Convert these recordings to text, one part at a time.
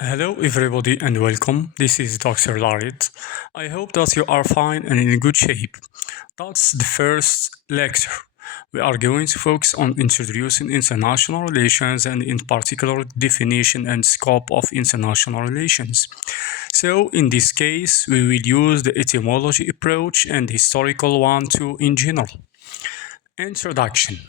Hello, everybody, and welcome. This is Dr. Laarid. I hope that you are fine and in good shape. That's the first lecture. We are going to focus on introducing international relations and, in particular, definition and scope of international relations. So, in this case, we will use the etymology approach and historical one too in general. Introduction.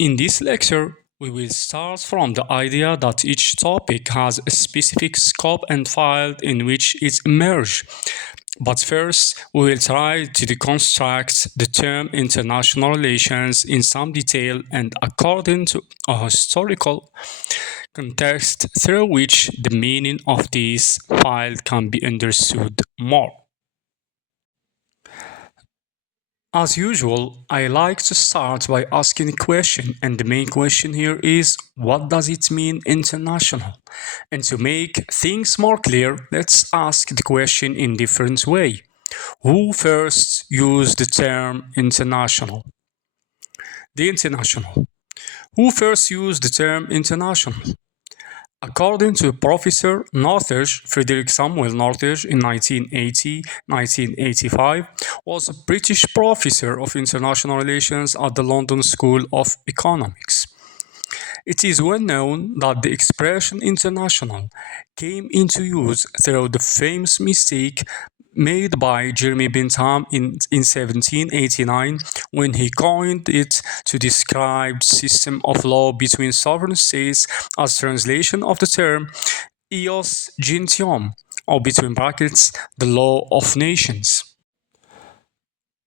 In this lecture, we will start from the idea that each topic has a specific scope and field in which it emerges. But first, we will try to deconstruct the term international relations in some detail and according to a historical context through which the meaning of this field can be understood more. As usual, I like to start by asking a question, and the main question here is what does it mean international? And to make things more clear, let's ask the question in different way. Who first used the term international? The international. Who first used the term international? According to Professor Northridge, Frederick Samuel Northridge in 1980-1985, was a British professor of international relations at the London School of Economics. It is well known that the expression international came into use through the famous mistake made by Jeremy Bentham in 1789 when he coined it to describe system of law between sovereign states as translation of the term ius gentium, or between brackets, the law of nations.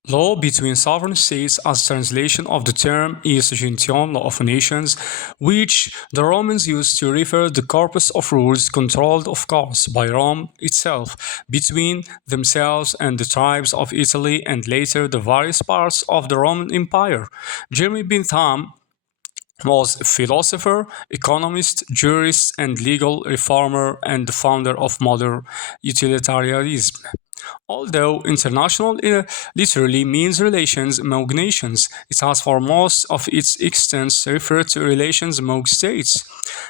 Law between sovereign states as translation of the term is gentium, law of nations, which the Romans used to refer the corpus of rules controlled of course by Rome itself between themselves and the tribes of Italy and later the various parts of the Roman Empire. Jeremy Bentham was a philosopher, economist, jurist, and legal reformer and the founder of modern utilitarianism. Although international literally means relations among nations, it has for most of its extent referred to relations among states.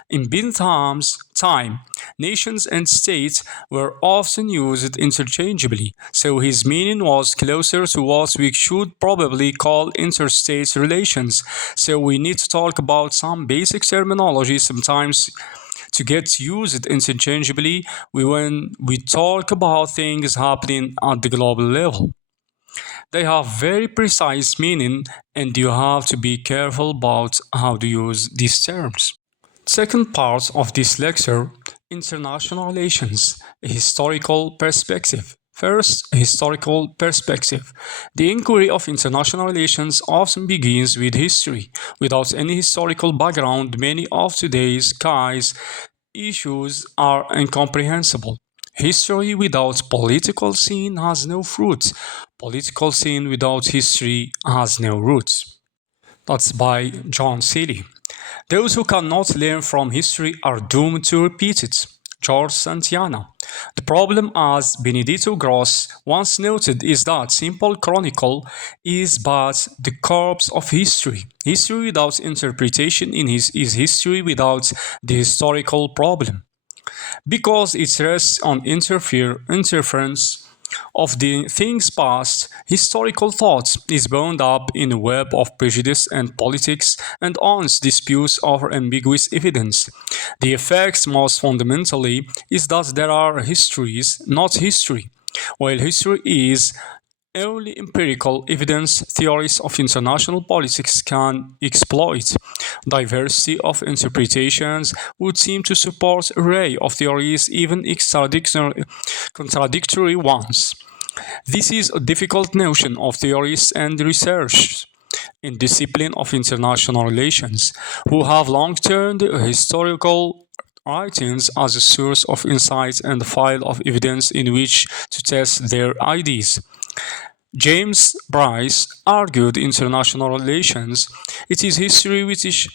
In Bentham's time, nations and states were often used interchangeably, so his meaning was closer to what we should probably call interstate relations. So we need to talk about some basic terminology sometimes to get used interchangeably when we talk about things happening at the global level. They have very precise meaning and you have to be careful about how to use these terms. Second part of this lecture, international relations, a historical perspective. First, a historical perspective. The inquiry of international relations often begins with history. Without any historical background, many of today's issues are incomprehensible. History without political scene has no fruit. Political scene without history has no roots. That's by John Seeley. Those who cannot learn from history are doomed to repeat it. George Santayana. The problem, as Benedetto Gross once noted, is that simple chronicle is but the corpse of history. History without interpretation is history without the historical problem. Because it rests on interference of the things past, historical thought is bound up in a web of prejudice and politics and owns disputes over ambiguous evidence. The effect, most fundamentally, is that there are histories, not history, while history is only empirical evidence theories of international politics can exploit. Diversity of interpretations would seem to support array of theories, even contradictory ones. This is a difficult notion of theorists and researchers in discipline of international relations, who have long turned historical writings as a source of insight and a file of evidence in which to test their ideas. James Bryce argued international relations. It is history which is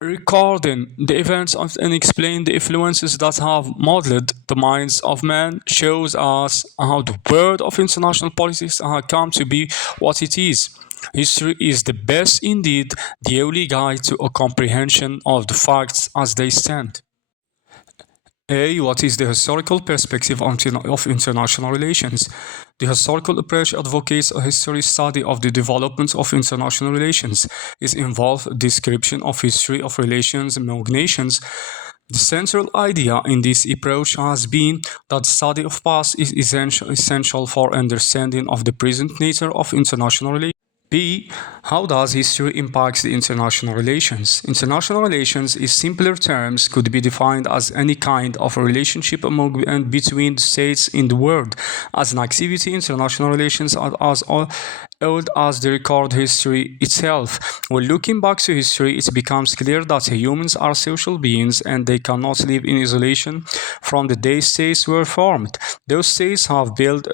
recording the events and explain the influences that have modeled the minds of men, shows us how the world of international politics has come to be what it is. History is the best, indeed, the only guide to a comprehension of the facts as they stand. A. What is the historical perspective of international relations? The historical approach advocates a history study of the development of international relations. It involves a description of history of relations among nations. The central idea in this approach has been that the study of past is essential for understanding of the present nature of international relations. B. How does history impact the international relations? International relations, in simpler terms, could be defined as any kind of a relationship among and between the states in the world. As an activity, international relations are as old as the record history itself. When looking back to history, it becomes clear that humans are social beings and they cannot live in isolation from the day states were formed. Those states have built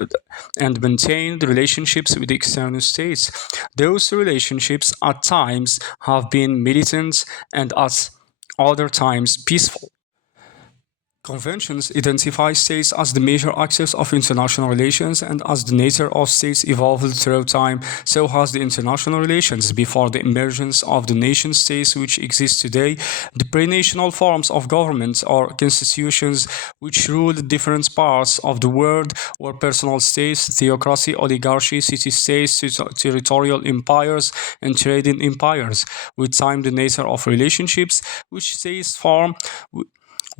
and maintained relationships with external states. Those relationships at times have been militant and at other times peaceful. Conventions identify states as the major axis of international relations, and as the nature of states evolved through time, so has the international relations. Before the emergence of the nation states which exist today, the pre-national forms of government or constitutions which ruled different parts of the world were personal states, theocracy, oligarchy, city-states, territorial empires, and trading empires. With time, the nature of relationships which states form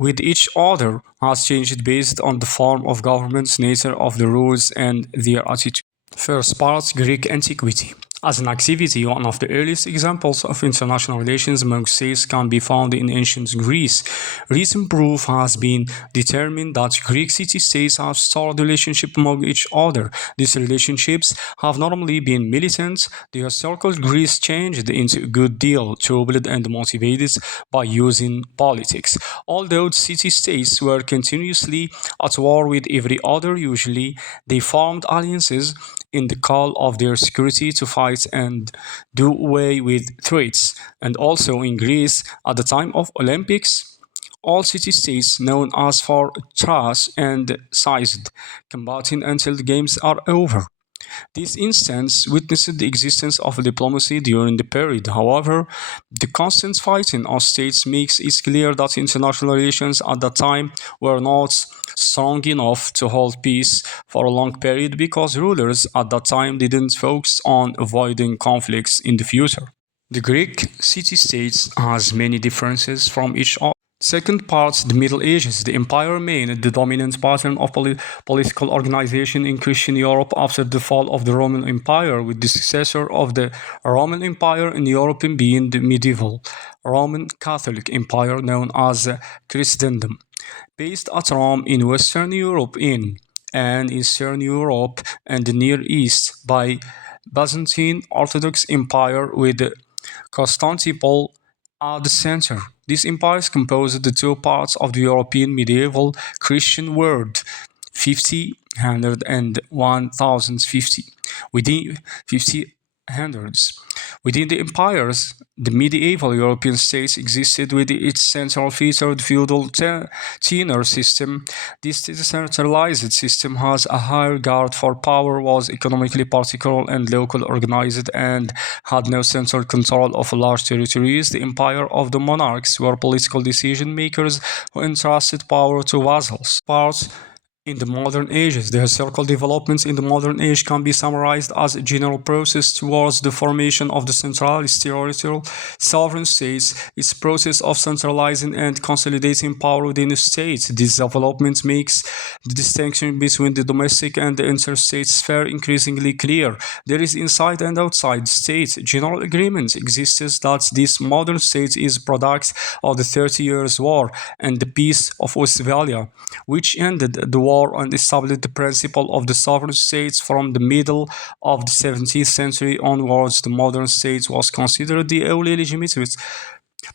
with each other has changed based on the form of government's nature of the rules and their attitude. First part, Greek antiquity. As an activity, one of the earliest examples of international relations among states can be found in ancient Greece. Recent proof has been determined that Greek city-states have stored relationship among each other. These relationships have normally been militant. The historical Greece changed into a good deal, troubled and motivated by using politics. Although city-states were continuously at war with every other, usually they formed alliances in the call of their security to fight and do away with threats. And also in Greece, at the time of Olympics, all city-states known as for trash and seized, combating until the games are over. This instance witnessed the existence of diplomacy during the period. However, the constant fighting of states makes it clear that international relations at that time were not strong enough to hold peace for a long period because rulers at that time didn't focus on avoiding conflicts in the future. The Greek city-states has many differences from each other. Second part, the Middle Ages. The empire remained the dominant pattern of political organization in Christian Europe after the fall of the Roman Empire, with the successor of the Roman Empire in Europe being the medieval Roman Catholic Empire known as Christendom, based at Rome in Western Europe and Eastern Europe and the Near East by Byzantine Orthodox Empire with Constantinople at the center. These empires composed the two parts of the European medieval Christian world, 5000 and 1050. Within 5000s, within the empires, the medieval European states existed with its central featured feudal tenure system. This decentralized system has a high regard for power, was economically particular and local organized, and had no central control of large territories. The empire of the monarchs were political decision makers who entrusted power to vassals. Parts in the modern ages, the historical developments in the modern age can be summarized as a general process towards the formation of the centralized territorial sovereign states. Its process of centralizing and consolidating power within a state. This development makes the distinction between the domestic and the interstate sphere increasingly clear. There is inside and outside state. General agreement exists that this modern state is product of the 30 Years' War and the Peace of Westphalia, which ended the war and established the principle of the sovereign states. From the middle of the 17th century onwards, the modern state was considered the only legitimate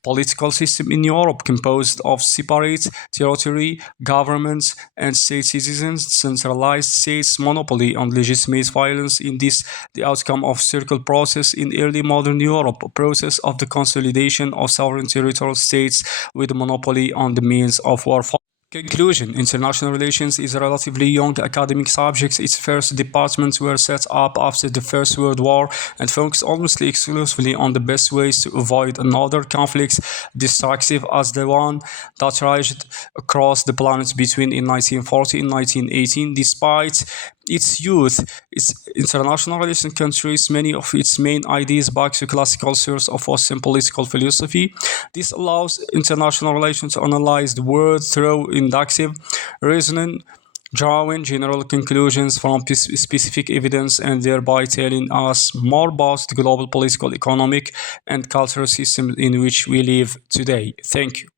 political system in Europe, composed of separate territory, governments, and state citizens. Centralized states' monopoly on legitimate violence in this the outcome of circle process in early modern Europe, a process of the consolidation of sovereign territorial states with a monopoly on the means of warfare. Conclusion: International relations is a relatively young academic subject. Its first departments were set up after the First World War and focused almost exclusively on the best ways to avoid another conflict destructive as the one that raged across the planet between in 1940 and 1918. Despite its youth, its international relations countries many of its main ideas back to classical sources of Western political philosophy. This allows international relations to analyze the world through inductive reasoning, drawing general conclusions from specific evidence and thereby telling us more about the global political, economic, and cultural system in which we live today. Thank you.